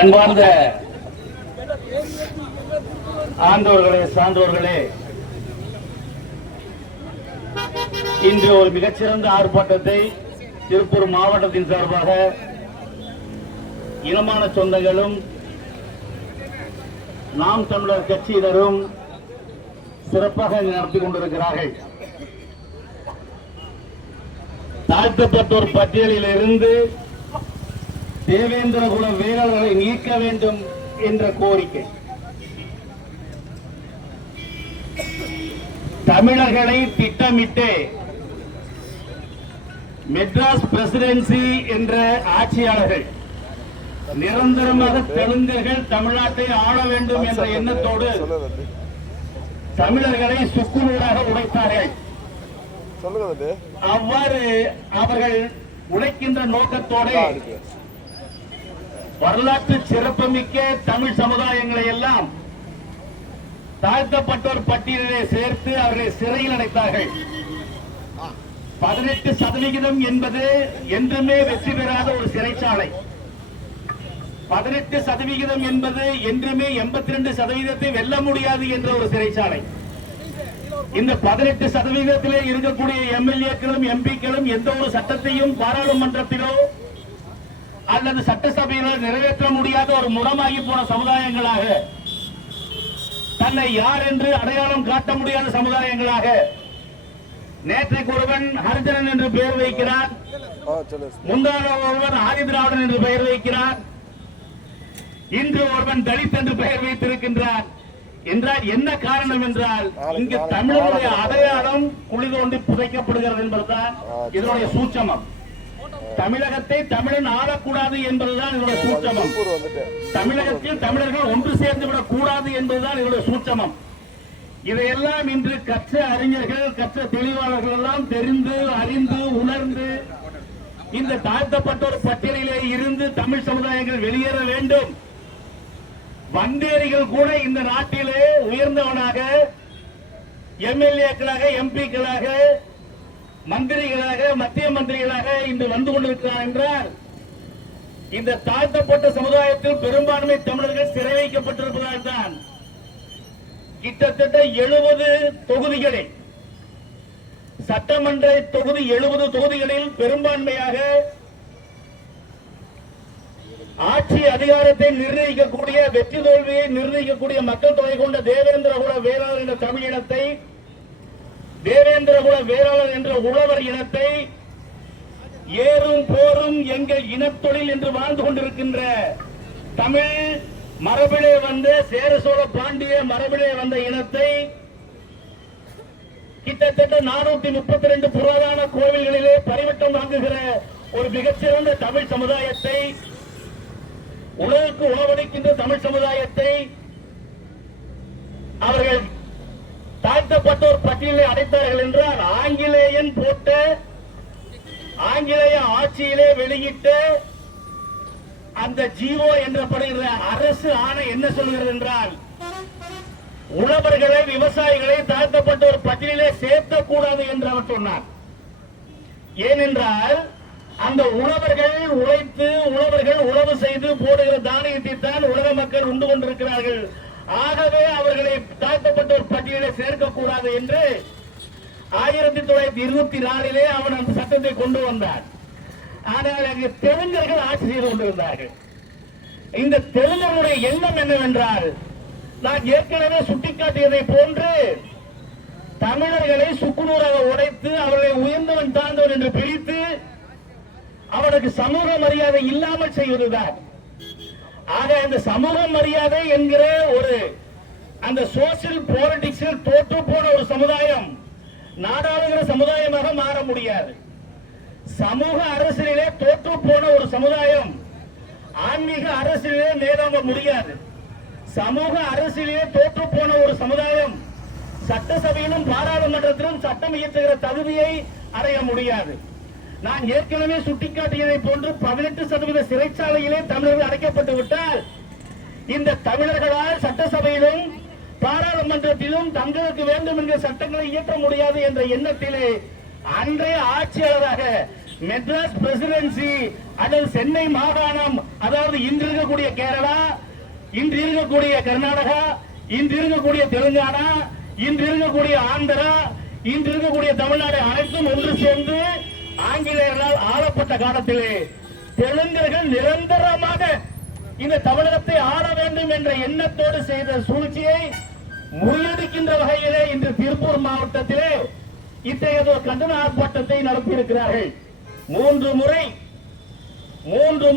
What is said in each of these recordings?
அன்பார்ந்த ஆண்டோர்களே, சான்றோர்களே, இன்று ஒரு மிகச்சிறந்த ஆர்ப்பாட்டத்தை திருப்பூர் மாவட்டத்தின் சார்பாக இனமான சொந்தங்களும் நாம் தமிழர் கட்சியினரும் சிறப்பாக நடத்தி கொண்டிருக்கிறார்கள். தாழ்த்தப்பட்டோர் பட்டியலில் இருந்து தேவேந்திர குல வீரர்களை நீக்க வேண்டும் என்ற கோரிக்கை, தமிழர்களை திட்டமிட்டு மெட்ராஸ் பிரசிடென்சி என்ற ஆட்சியாளர்கள் நிரந்தரமாக தெலுங்கர்கள் தமிழ்நாட்டை ஆள வேண்டும் என்ற எண்ணத்தோடு தமிழர்களை சுக்குநூறாக உடைத்தார்கள். அவ்வாறு அவர்கள் உடைக்கின்ற நோக்கத்தோடு வரலாற்று சிறப்புமிக்க தமிழ் சமுதாயங்களை எல்லாம் தாழ்த்தப்பட்டோர் பட்டியலிலே சேர்த்து அவர்களை சிறையில் அடைத்தார்கள். 18% என்பது என்றுமே வெற்றி பெறாத ஒரு சிறைச்சாலை. 18% என்பது என்றுமே 82% வெல்ல முடியாது என்ற ஒரு சிறைச்சாலை. இந்த 18% இருக்கக்கூடிய எம்எல்ஏக்களும் எம்பிக்களும் எந்த ஒரு சட்டத்தையும் பாராளுமன்றத்திலோ அல்லது சட்டசபையிலோ நிறைவேற்ற முடியாத ஒரு முடமாகி போன சமுதாயங்களாக, தன்னை யார் என்று அடையாளம் காட்ட முடியாத சமுதாயங்களாக, நேற்றைக்கு ஒருவன் ஹரிஜனன் என்று பெயர் வைக்கிறார், முந்தான ஒருவன் ஆதிதிராவிடன் என்று பெயர் வைக்கிறார், இன்று ஒருவன் தலித் என்று பெயர் வைத்திருக்கின்றார். என்றால் என்ன காரணம் என்றால், இங்கு தமிழருடைய அடையாளம் குழி தோண்டி புதைக்கப்படுகிறது என்பதுதான் இதனுடைய சூட்சமம். தமிழகத்தை தமிழன் ஆளக்கூடாது என்பதுதான் இதனுடைய சூட்சமம். தமிழகத்தில் தமிழர்கள் ஒன்று சேர்ந்து விடக் கூடாது என்பதுதான் இதனுடைய சூட்சமம். இதையெல்லாம் இன்று கற்ற அறிஞர்கள், கற்ற தெளிவாளர்கள் எல்லாம் தெரிந்து அறிந்து உணர்ந்து இந்த தாழ்த்தப்பட்டோர் பட்டியலிலே இருந்து தமிழ் சமுதாயங்கள் வெளியேற வேண்டும். வந்தேரிகள் கூட இந்த நாட்டிலே உயர்ந்தவனாக, எம்எல்ஏக்களாக, எம்பிக்களாக, மந்திரிகளாக, மத்திய மந்திரிகளாக இன்று வந்து கொண்டிருக்கிறார் என்றால், இந்த தாழ்த்தப்பட்ட சமுதாயத்தில் பெரும்பான்மை தமிழர்கள் சிறை வைக்கப்பட்டிருப்பதால் தான். கிட்டத்தட்ட 70 தொகுதிகளில், சட்டமன்ற தொகுதி 70 தொகுதிகளில் பெரும்பான்மையாக ஆட்சி அதிகாரத்தை நிர்ணயிக்கக்கூடிய, வெற்றி தோல்வியை நிர்ணயிக்கக்கூடிய மக்கள் தொகை கொண்ட தேவேந்திர குல வேளாளர் என்ற தமிழ் இனத்தை, தேவேந்திர குல வேளாளர் என்ற உழவர் இனத்தை ஏறும் போரும் எங்கள் இனத்தொழில் என்று வாழ்ந்து கொண்டிருக்கின்ற தமிழ் மரபிலே வந்த சேர சோழ பாண்டிய மரபிலே வந்த இனத்தை, கிட்டத்தட்ட 432 புராதன கோவில்களிலே பரிவட்டம் வாங்குகிற ஒரு மிகச்சிறந்த தமிழ் சமுதாயத்தை, உலகுக்கு உணவளிக்கின்ற தமிழ் சமுதாயத்தை அவர்கள் தாழ்த்தப்பட்டோர் பட்டியலை அடைத்தார்கள் என்றால், ஆங்கிலேயன் போட்ட, ஆங்கிலேய ஆட்சியிலே வெளியிட்ட அந்த ஜீவோ என்றப்படுகிற அரசு ஆணை என்ன சொல்கிறது என்றால், உழவர்களை, விவசாயிகளை தாழ்த்தப்பட்டோர் பட்டியலிலே சேர்க்கக்கூடாது என்று அவர் சொன்னார். ஏனென்றால் அந்த உழவர்கள் உழைத்து, உழவர்கள் உழவு செய்து போடுகிற தானியத்தை தான் உலக மக்கள் உண்டு கொண்டிருக்கிறார்கள். ஆகவே அவர்களை தாழ்த்தப்பட்டோர் பட்டியலில் சேர்க்கக்கூடாது என்று 1924 அவன் அந்த சட்டத்தை கொண்டு வந்தார். ஆனால் அங்கு தெலுங்கர்கள் ஆட்சி செய்து கொண்டிருந்தார்கள். இந்த தெலுங்கர்களுடைய எண்ணம் என்னவென்றால், நான் ஏற்கனவே சுட்டிக்காட்டியதை போன்று தமிழர்களை சுக்குநூறாக உடைத்து அவர்களை உயர்ந்தவன் தாழ்ந்தவன் என்று பிரித்து அவனுக்கு சமூக மரியாதை இல்லாமல் செய்வதுதான். ஆக இந்த சமூக மரியாதை என்கிற ஒரு அந்த சோசியல் பாலிடிக்ஸில் தோற்று போன ஒரு சமுதாயம் நாடாளுகிற சமுதாயமாக மாற முடியாது. சமூக அரசியலிலே தோற்று போன ஒரு சமுதாயம் ஆன்மீக அரசியலிலே மேலாக முடியாது. சமூக அரசியலிலே தோற்று போன ஒரு சமுதாயம் சட்டசபையிலும் பாராளுமன்றத்திலும் சட்டம் இயற்றுகிற தகுதியை அடைய முடியாது. நான் ஏற்கனவே சுட்டிக்காட்டியதை போன்று 18% சிறைச்சாலையிலே தமிழர்கள் அடைக்கப்பட்டு விட்டால், இந்த தமிழர்களால் சட்டசபையிலும் பாராளுமன்றத்திலும் தங்களுக்கு வேண்டும் என்ற சட்டங்களை இயற்ற முடியாது என்ற எண்ணத்திலே அன்றைய ஆட்சியாளராக மெட்ராஸ் பிரசிடென்சி அல்லது சென்னை மாகாணம், அதாவது இன்று இருக்கக்கூடிய கேரளா, இன்று இருக்கக்கூடிய கர்நாடகா, இன்று இருக்கக்கூடிய தெலுங்கானா, இன்று இருக்கக்கூடிய ஆந்திரா, இன்று இருக்கக்கூடிய தமிழ்நாடு அனைத்தும் ஒன்று சேர்ந்து ஆங்கிலேயர்களால் ஆளப்பட்ட காலத்திலே தெலுங்கர்கள் நிரந்தரமாக இந்த தமிழகத்தை ஆள வேண்டும் என்ற எண்ணத்தோடு செய்த சூழ்ச்சியை முறியடிக்கின்ற வகையிலே இன்று திருப்பூர் மாவட்டத்திலே இத்தகைய கண்டன ஆர்ப்பாட்டத்தை நடத்தியிருக்கிறார்கள். மூன்று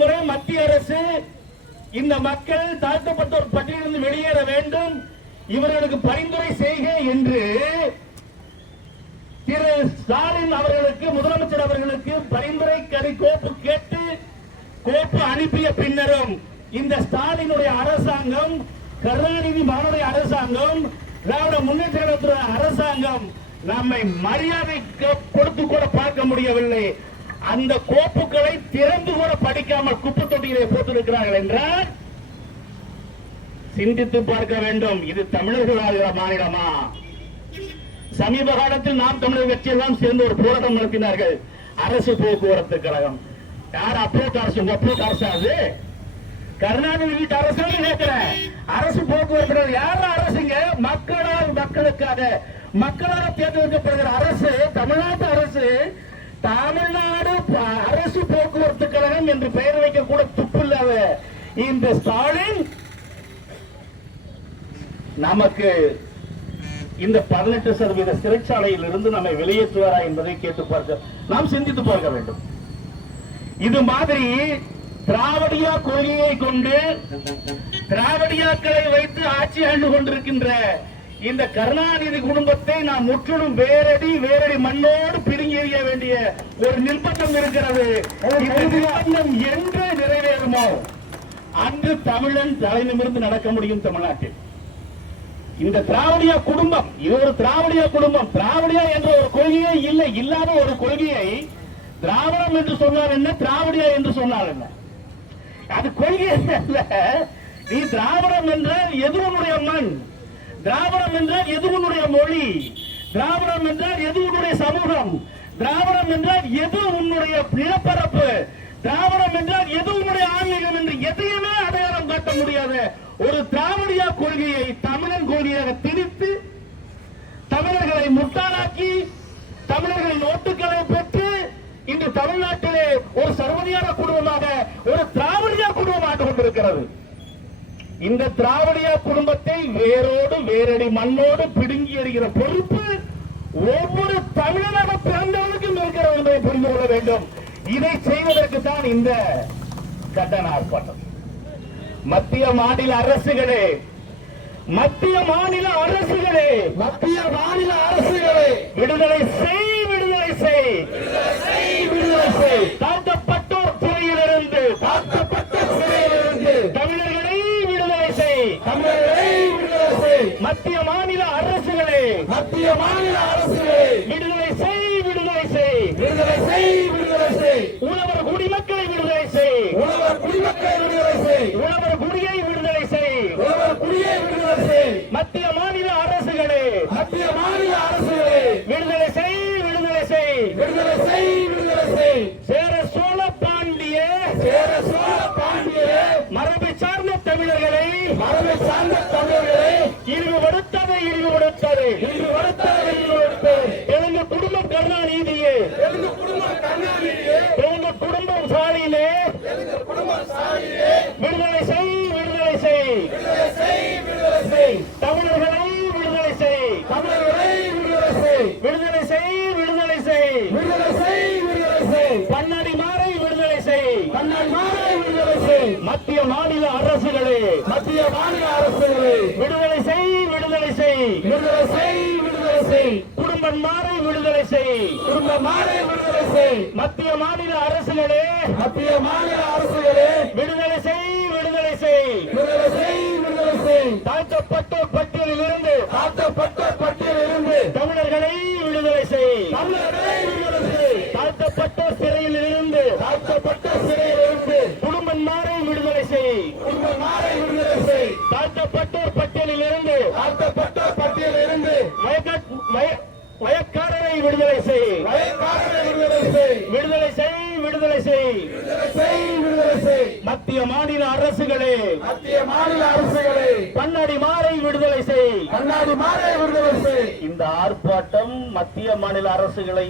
முறை மத்திய அரசு இந்த மக்கள் தாழ்த்தப்பட்டோர் பட்டியலிருந்து வெளியேற வேண்டும், இவர்களுக்கு பரிந்துரை செய்க என்று திரு ஸ்டாலின் அவர்களுக்கு, முதலமைச்சர் அவர்களுக்கு பரிந்துரை கோப்பு கேட்டு கோப்பு அனுப்பிய பின்னரும் இந்த ஸ்டாலினுடைய அரசாங்கம், கருணாநிதி மகனுடைய அரசாங்கம், திராவிட முன்னேற்ற கழகத்துடைய அரசாங்கம் நம்மை மரியாதை கொடுத்து கூட பார்க்க முடியவில்லை. அந்த கோப்புகளை திறந்து கூட படிக்காமல் குப்பை தொட்டியிலே போட்டிருக்கிறார்கள் என்றால் சிந்தித்து பார்க்க வேண்டும். இது தமிழர்கள் மாநிலமா? சமீப காலத்தில் நாம் தமிழர் கட்சியெல்லாம் சேர்ந்து ஒரு போராட்டம் நடத்தினார்கள். அரசு போக்குவரத்து கழகம். யார் அப்போட் அரசு? அது கருணாநிதி வீட்டு அரசு கேட்கிற அரசு போக்குவரத்து யார் அரசுங்க? மக்களால் மக்களுக்காக மக்களால் தேர்ந்தெடுக்கப்படுகிற அரசு தமிழ்நாட்டு அரசு. தமிழ்நாடு அரசு போக்குவரத்து கழகம் என்று பெயர் வைக்க கூட துப்பில்லாத இந்த ஸ்டாலின் நமக்கு இந்த 18% சிறைச்சாலையில் இருந்து நம்மை வெளியேற்றுவாரா என்பதை கேட்டு பார்க்க நாம் சிந்தித்து பார்க்க வேண்டும். இது மாதிரி திராவிடியா கொள்கையை கொண்டு திராவிடியாக்களை வைத்து ஆட்சி ஆண்டு கொண்டிருக்கின்ற இந்த கருணாநிதி குடும்பத்தை நாம் முற்றிலும் வேரடி மண்ணோடு பிடுங்கி எறிய வேண்டிய ஒரு நிர்பந்தம் இருக்கிறது. இந்த நிர்பந்தம் என்று நிறைவேறுமோ அன்று தமிழன் தலை நிமிர்ந்து நடக்க முடியும் தமிழ்நாட்டில். இந்த திராவிடியா குடும்பம், இது ஒரு திராவிடியா குடும்பம். திராவிடியா என்ற ஒரு கொள்கையே இல்லை. இல்லாத ஒரு கொள்கையை திராவிடம் என்று சொன்னார் என்ன, திராவிடியா என்று சொன்னார் என்ன? அது கொள்கை அல்ல. நீ திராவிடம் என்றால் எது உன்னுடைய மண், திராவிடம் என்றால் எது உன்னுடைய மொழி, திராவிடம் என்றால் எது உன்னுடைய சமூகம், திராவிடம் என்றால் எது உன்னுடைய நிலப்பரப்பு, திராவிடம் என்றால் எது உன்னுடைய ஆன்மீகம் என்று எதையுமே அடையாளம் காட்ட முடியாத ஒரு திராவிடியா கொள்கையை தமிழன் கொள்கையாக திணித்து தமிழர்களை முட்டாளாக்கி தமிழர்களின் ஓட்டுக்களை பெற்று இன்று தமிழ்நாட்டிலே ஒரு சர்வதிகார குடும்பமாக ஒரு திராவிடியா குடும்பமாக கொண்டிருக்கிறது. இந்த திராவிடியா குடும்பத்தை வேரோடு வேரடி மண்ணோடு பிடுங்கி எறிகிற பொறுப்பு ஒவ்வொரு தமிழனாக பிறந்தவனுக்கும் இருக்கிறது என்பதை புரிந்து கொள்ள வேண்டும். இதை செய்வதற்கு தான் இந்த கண்டன ஆர்ப்பாட்டம். மத்திய மாநில அரசுகளே விடுதலை செய், தாழ்த்தப்பட்டோர் சிறையிலிருந்து தமிழர்களை விடுதலை செய். மத்திய மாநில அரசுகளே விடுதலை செய். உழவர் குடிமக்களை விடுதலை செய். உழவர் குடியை விடுதலை செய். மத்திய மாநில அரசுகளே விடுதலை செய். சேர சோழ பாண்டிய மரபை சார்ந்த தமிழர்களை இழிவுபடுத்தது. தெலுங்கு குடும்பம் கருணாநிதியே, தெலுங்கு குடும்பம் சாலிலே விடுதலை செய். தமிழர்களை விடுதலை செய். பன்னாடி மாறை விடுதலை செய். மத்திய மாநில அரசுகளே விடுதலை செய். குடும்பம் மாறை விடுதலை செய். மத்திய மாநில அரசுகளே விடுதலை செய். தாழ்த்தப்பட்டோர் பட்டியலிலிருந்து தமிழர்களை விடுதலை செய். தாழ்த்தப்பட்டோர் சிறையில் இருந்து குடும்பம் மாறை விடுதலை செய். தாழ்த்தப்பட்டோர் பட்டியலில் இருந்து வயக்காரரை விடுதலை செய். மத்திய மாநில அரசுகளே கண்ணாடி மாறை விடுதலை செய். கண்ணாடி மாறை விடுதலை செய். இந்த ஆர்ப்பாட்டம் மத்திய மாநில அரசுகளை